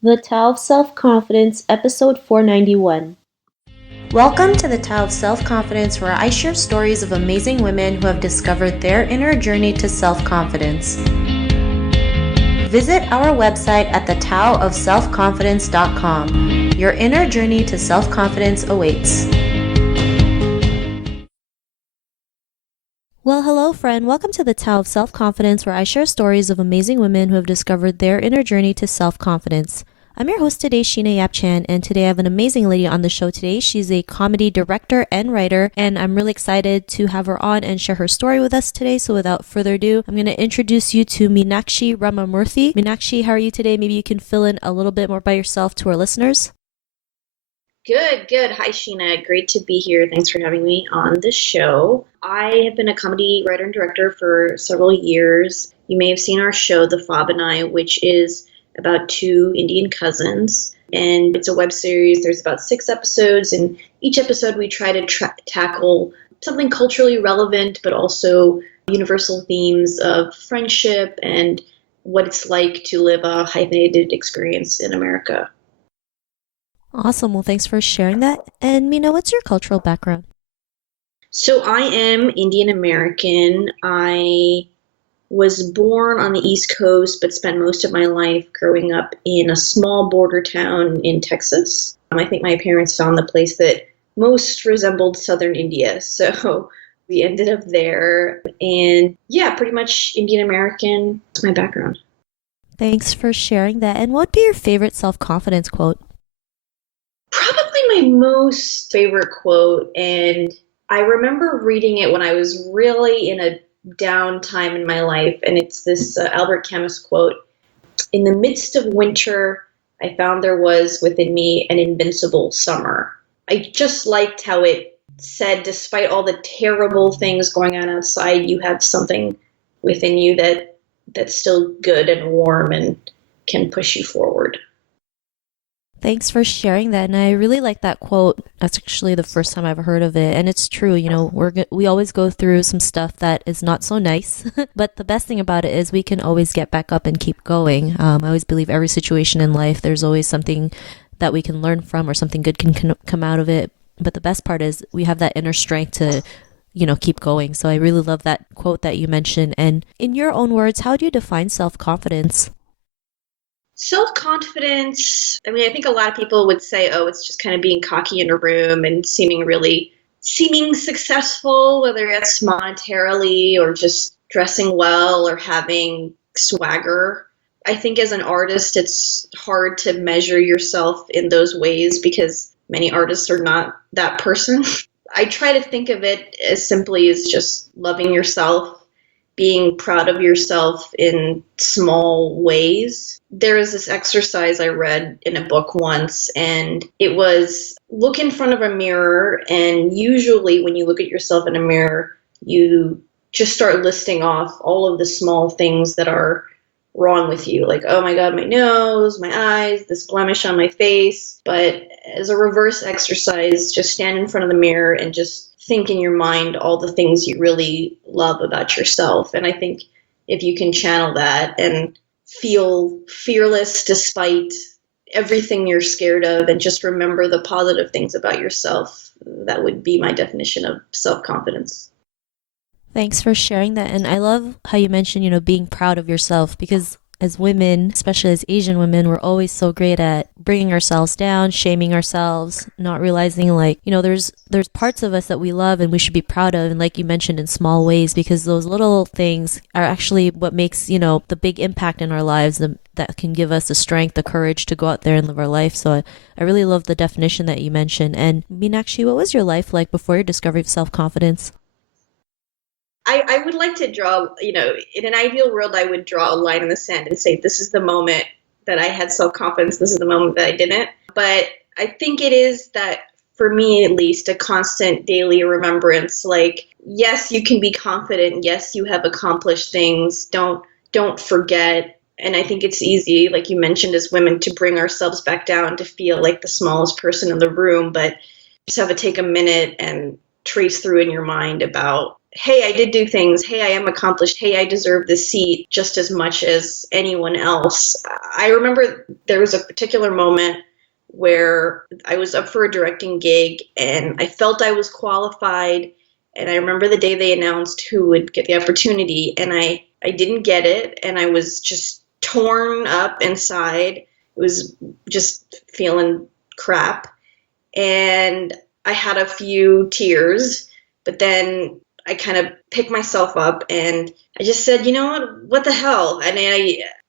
The Tao of Self-Confidence, Episode 491. Welcome to the Tao of Self-Confidence, where I share stories of amazing women who have discovered their inner journey to self-confidence. Visit our website at thetaoofselfconfidence.com. Your inner journey to self-confidence awaits. Well, hello, friend. Welcome to the Tao of Self-Confidence, where I share stories of amazing women who have discovered their inner journey to self-confidence. I'm your host today, Sheena Yap-Chan, and today I have an amazing lady on the show today. She's a comedy director and writer, and I'm really excited to have her on and share her story with us today. So without further ado, I'm going to introduce you to Meenakshi Ramamurthy. Meenakshi, how are you today? Maybe you can fill in a little bit more by yourself to our listeners. Good. Hi, Sheena. Great to be here. Thanks for having me on the show. I have been a comedy writer and director for several years. You may have seen our show, The Fob and I, which is about two Indian cousins. And it's a web series. There's about 6 episodes. And each episode we try to tackle something culturally relevant, but also universal themes of friendship and what it's like to live a hyphenated experience in America. Awesome. Well, thanks for sharing that. And Meena, what's your cultural background? So I am Indian American. I was born on the East Coast, but spent most of my life growing up in a small border town in Texas. I think my parents found the place that most resembled southern India. So we ended up there. And yeah, pretty much Indian American. That's my background. Thanks for sharing that. And what would be your favorite self-confidence quote? Probably my most favorite quote, and I remember reading it when I was really in a down time in my life, and it's this Albert Camus quote: "In the midst of winter, I found there was within me an invincible summer." I just liked how it said, despite all the terrible things going on outside, you have something within you that's still good and warm and can push you forward. Thanks for sharing that. And I really like that quote. That's actually the first time I've heard of it. And it's true, we always go through some stuff that is not so nice. But the best thing about it is we can always get back up and keep going. I always believe every situation in life, there's always something that we can learn from or something good can come out of it. But the best part is we have that inner strength to keep going. So I really love that quote that you mentioned. And in your own words, how do you define self-confidence? Self-confidence, I think a lot of people would say, oh, it's just kind of being cocky in a room and seeming successful, whether it's monetarily or just dressing well or having swagger. I think as an artist, it's hard to measure yourself in those ways because many artists are not that person. I try to think of it as simply as just loving yourself, being proud of yourself in small ways. There was this exercise I read in a book once, and it was look in front of a mirror, and usually when you look at yourself in a mirror, you just start listing off all of the small things that are wrong with you. Like, oh my God, my nose, my eyes, this blemish on my face. But as a reverse exercise, just stand in front of the mirror and just think in your mind all the things you really love about yourself. And I think if you can channel that and feel fearless despite everything you're scared of and just remember the positive things about yourself, that would be my definition of self-confidence. Thanks for sharing that. And I love how you mentioned, being proud of yourself, because as women, especially as Asian women, we're always so great at bringing ourselves down, shaming ourselves, not realizing there's parts of us that we love and we should be proud of. And like you mentioned, in small ways, because those little things are actually what makes, the big impact in our lives that can give us the strength, the courage to go out there and live our life. So I really love the definition that you mentioned. And Meenakshi, what was your life like before your discovery of self-confidence? I would like to draw, in an ideal world, I would draw a line in the sand and say, this is the moment that I had self-confidence. This is the moment that I didn't. But I think it is that, for me at least, a constant daily remembrance. Like, yes, you can be confident. Yes, you have accomplished things. Don't forget. And I think it's easy, like you mentioned, as women, to bring ourselves back down, to feel like the smallest person in the room. But just have to take a minute and trace through in your mind about hey, I did do things. Hey, I am accomplished. Hey, I deserve this seat just as much as anyone else. I remember there was a particular moment where I was up for a directing gig and I felt I was qualified. And I remember the day they announced who would get the opportunity, and I didn't get it. And I was just torn up inside. It was just feeling crap. And I had a few tears, but then I kind of picked myself up and I just said, you know what the hell? And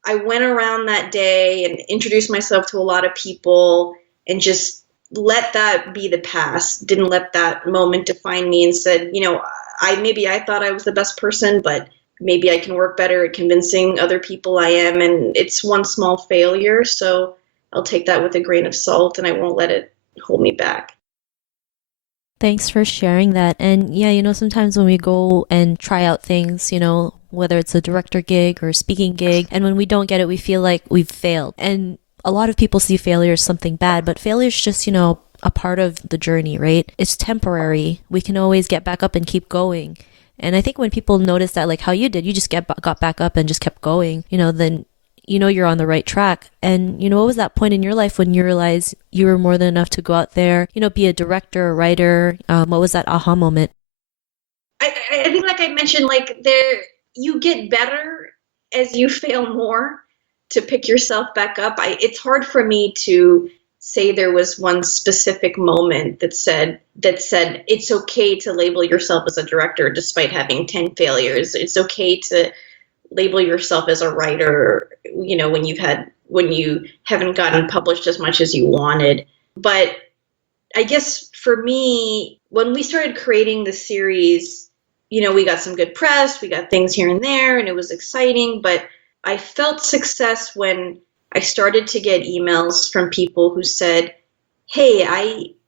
I went around that day and introduced myself to a lot of people and just let that be the past. Didn't let that moment define me, and said, I thought I was the best person, but maybe I can work better at convincing other people I am. And it's one small failure, so I'll take that with a grain of salt and I won't let it hold me back. Thanks for sharing that. And yeah, sometimes when we go and try out things, whether it's a director gig or a speaking gig, and when we don't get it, we feel like we've failed. And a lot of people see failure as something bad, but failure is just, a part of the journey, right? It's temporary. We can always get back up and keep going. And I think when people notice that, like how you did, you just got back up and just kept going, then you're on the right track. And what was that point in your life when you realized you were more than enough to go out there, be a director, a writer? What was that aha moment? I think, like I mentioned, like you get better as you fail more to pick yourself back up. It's hard for me to say there was one specific moment that said it's okay to label yourself as a director despite having 10 failures. It's okay to label yourself as a writer, when you haven't gotten published as much as you wanted. But I guess for me, when we started creating the series, we got some good press, we got things here and there, and it was exciting. But I felt success when I started to get emails from people who said, hey,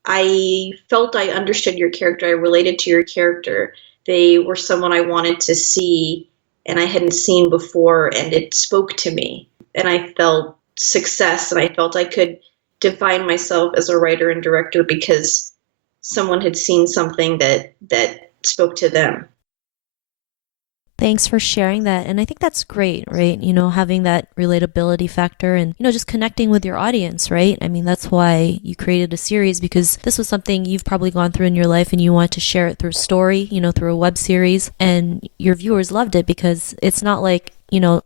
I felt I understood your character, I related to your character. They were someone I wanted to see and I hadn't seen before, and it spoke to me. And I felt success, and I felt I could define myself as a writer and director because someone had seen something that spoke to them. Thanks for sharing that. And I think that's great, right? Having that relatability factor and, just connecting with your audience, right? I mean, that's why you created a series, because this was something you've probably gone through in your life and you want to share it through story, through a web series. And your viewers loved it because it's not like,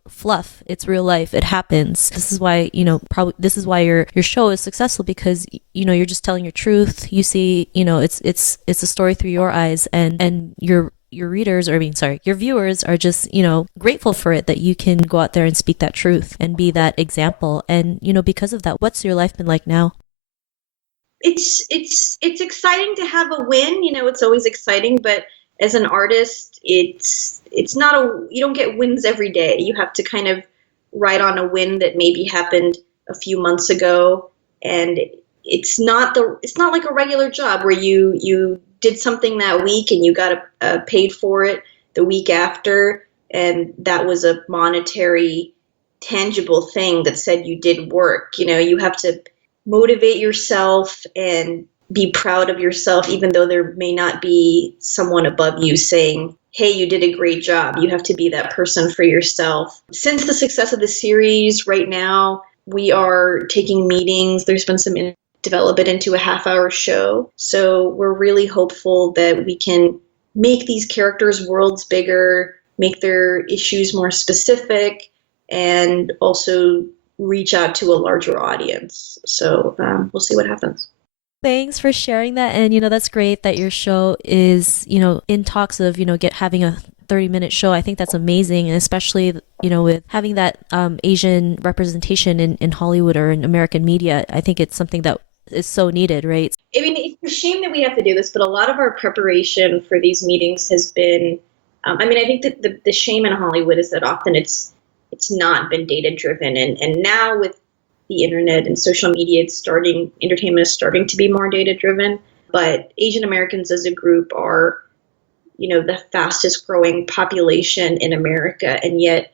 fluff. It's real life. It happens. This is why, probably this is why your show is successful, because, you're just telling your truth. You see, it's a story through your eyes, and your readers, or I mean, sorry, your viewers are just, grateful for it, that you can go out there and speak that truth and be that example. And, because of that, what's your life been like now? It's exciting to have a win. It's always exciting, but as an artist, it's not you don't get wins every day. You have to kind of ride on a win that maybe happened a few months ago, and it's not like a regular job where you did something that week and you got paid for it the week after, and that was a monetary, tangible thing that said you did work. You have to motivate yourself and be proud of yourself, even though there may not be someone above you saying, hey, you did a great job. You have to be that person for yourself. Since the success of the series, right now, we are taking meetings. There's been some development into a half-hour show. So we're really hopeful that we can make these characters' worlds bigger, make their issues more specific, and also reach out to a larger audience. So we'll see what happens. Thanks for sharing that. And, that's great that your show is, in talks of, having a 30-minute show. I think that's amazing. And especially, with having that Asian representation in Hollywood or in American media, I think it's something that is so needed, right? I mean, it's a shame that we have to do this, but a lot of our preparation for these meetings has been, I think that the shame in Hollywood is that often it's not been data driven. And now with the internet and social media, entertainment is starting to be more data driven. But Asian Americans as a group are, the fastest growing population in America. And yet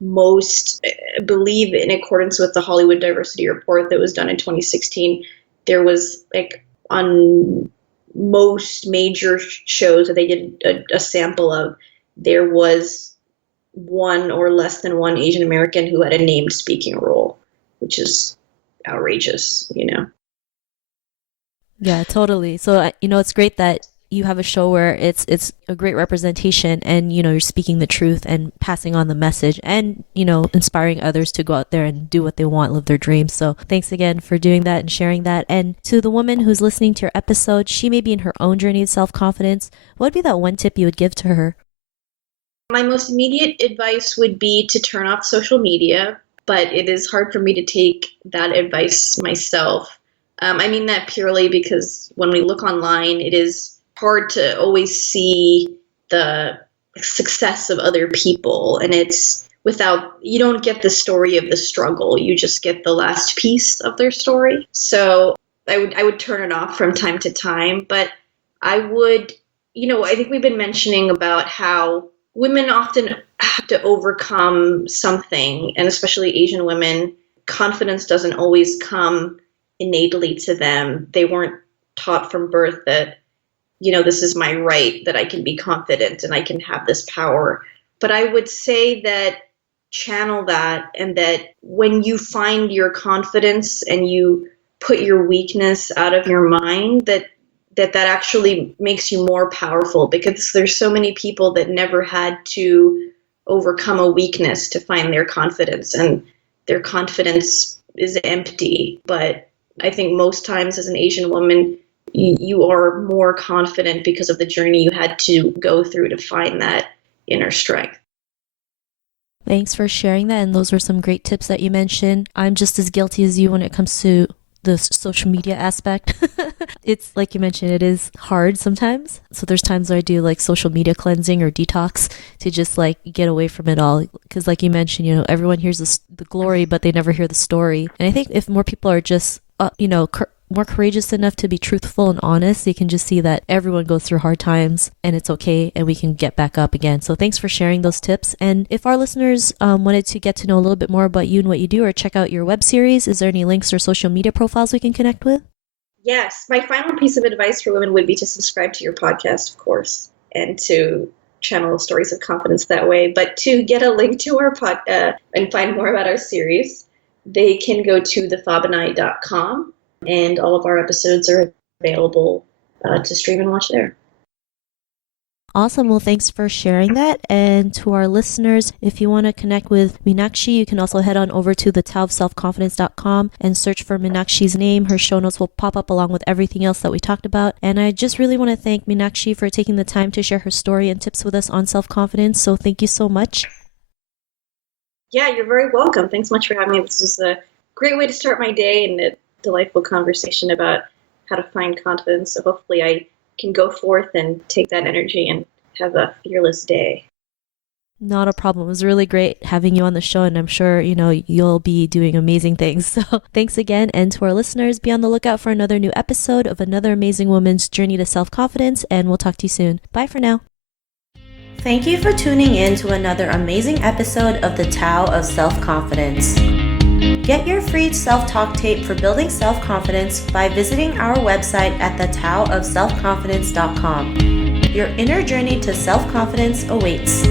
most believe, in accordance with the Hollywood Diversity Report that was done in 2016, there was like on most major shows that they did a sample of, there was one or less than one Asian American who had a named speaking role, which is outrageous, you know? Yeah, totally. So, it's great that you have a show where it's a great representation and, you're speaking the truth and passing on the message and, inspiring others to go out there and do what they want, live their dreams. So thanks again for doing that and sharing that. And to the woman who's listening to your episode, she may be in her own journey of self-confidence. What would be that one tip you would give to her? My most immediate advice would be to turn off social media, but it is hard for me to take that advice myself. I mean that purely because when we look online, it is hard to always see the success of other people, and you don't get the story of the struggle, you just get the last piece of their story. So I would turn it off from time to time, but I would, I think we've been mentioning about how women often have to overcome something, and especially Asian women, confidence doesn't always come innately to them. They weren't taught from birth that, this is my right, that I can be confident and I can have this power. But I would say that channel that, and that when you find your confidence and you put your weakness out of your mind, that actually makes you more powerful, because there's so many people that never had to overcome a weakness to find their confidence, and their confidence is empty. But I think most times as an Asian woman, you are more confident because of the journey you had to go through to find that inner strength. Thanks for sharing that. And those were some great tips that you mentioned. I'm just as guilty as you when it comes to the social media aspect. It's like you mentioned, it is hard sometimes. So there's times where I do like social media cleansing or detox to just like get away from it all. Because like you mentioned, everyone hears the glory, but they never hear the story. And I think if more people are just, more courageous enough to be truthful and honest, they can just see that everyone goes through hard times and it's okay and we can get back up again. So thanks for sharing those tips. And if our listeners wanted to get to know a little bit more about you and what you do, or check out your web series, is there any links or social media profiles we can connect with? Yes. My final piece of advice for women would be to subscribe to your podcast, of course, and to channel stories of confidence that way. But to get a link to our podcast and find more about our series, they can go to thefobandI.com. And all of our episodes are available to stream and watch there. Awesome. Well, thanks for sharing that. And to our listeners, if you want to connect with Meenakshi, you can also head on over to thetaoofselfconfidence.com and search for Meenakshi's name. Her show notes will pop up along with everything else that we talked about. And I just really want to thank Meenakshi for taking the time to share her story and tips with us on self-confidence. So thank you so much. Yeah, you're very welcome. Thanks so much for having me. This was a great way to start my day, and a delightful conversation about how to find confidence. So hopefully I can go forth and take that energy and have a fearless day. Not a problem. It was really great having you on the show, and I'm sure, you'll be doing amazing things. So thanks again. And to our listeners, be on the lookout for another new episode of another amazing woman's journey to self-confidence, and we'll talk to you soon. Bye for now. Thank you for tuning in to another amazing episode of the Tao of Self-Confidence. Get your free self-talk tape for building self-confidence by visiting our website at thetaoofselfconfidence.com. Your inner journey to self-confidence awaits.